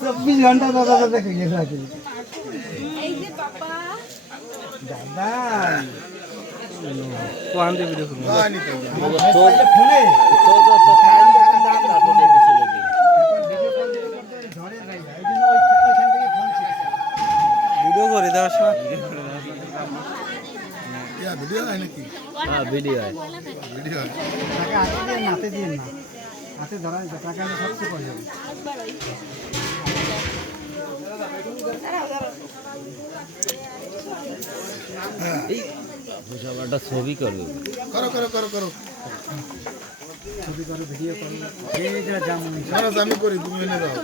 চব্বিশ ঘন্টা দাদা দেখে গেছে দাদা কোয়ান্টে ভিডিও করুন ভিডিও করে দেওয়ার সময় ভিডিও হয় নাকি? হ্যাঁ ভিডিও হয় ভিডিও হয় টাকা হাতে দিয়ে নাতে দিয়ে না হাতে ধরা টাকা সবচেয়ে পয়সা একটা ছবি করবে করো করো করো করো ছবি করো ভিডিও করো এই যা জামুন আমি করি তুমি এনে দাও